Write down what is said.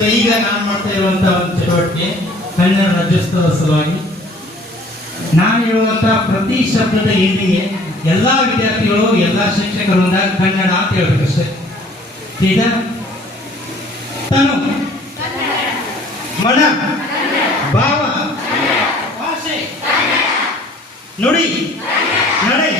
ಈಗ ನಾನು ಮಾಡ್ತಾ ಇರುವಂತಹ ಒಂದು ಚಟುವಟಿಕೆ ಕನ್ನಡ ರಾಜ್ಯೋತ್ಸವ ಸಲುವಾಗಿ ನಾನು ಹೇಳುವಂತಹ ಪ್ರತಿ ಶಬ್ದದ ಎಂದಿಗೆ ಎಲ್ಲಾ ವಿದ್ಯಾರ್ಥಿಗಳು ಎಲ್ಲಾ ಶಿಕ್ಷಕರಿಂದ ಕನ್ನಡ ಅಂತ ಹೇಳ್ಬೇಕಷ್ಟೇ. ಈಗ ತನು, ಮನ, ಭಾವ, ಭಾಷೆ, ನುಡಿ, ನಡೆ,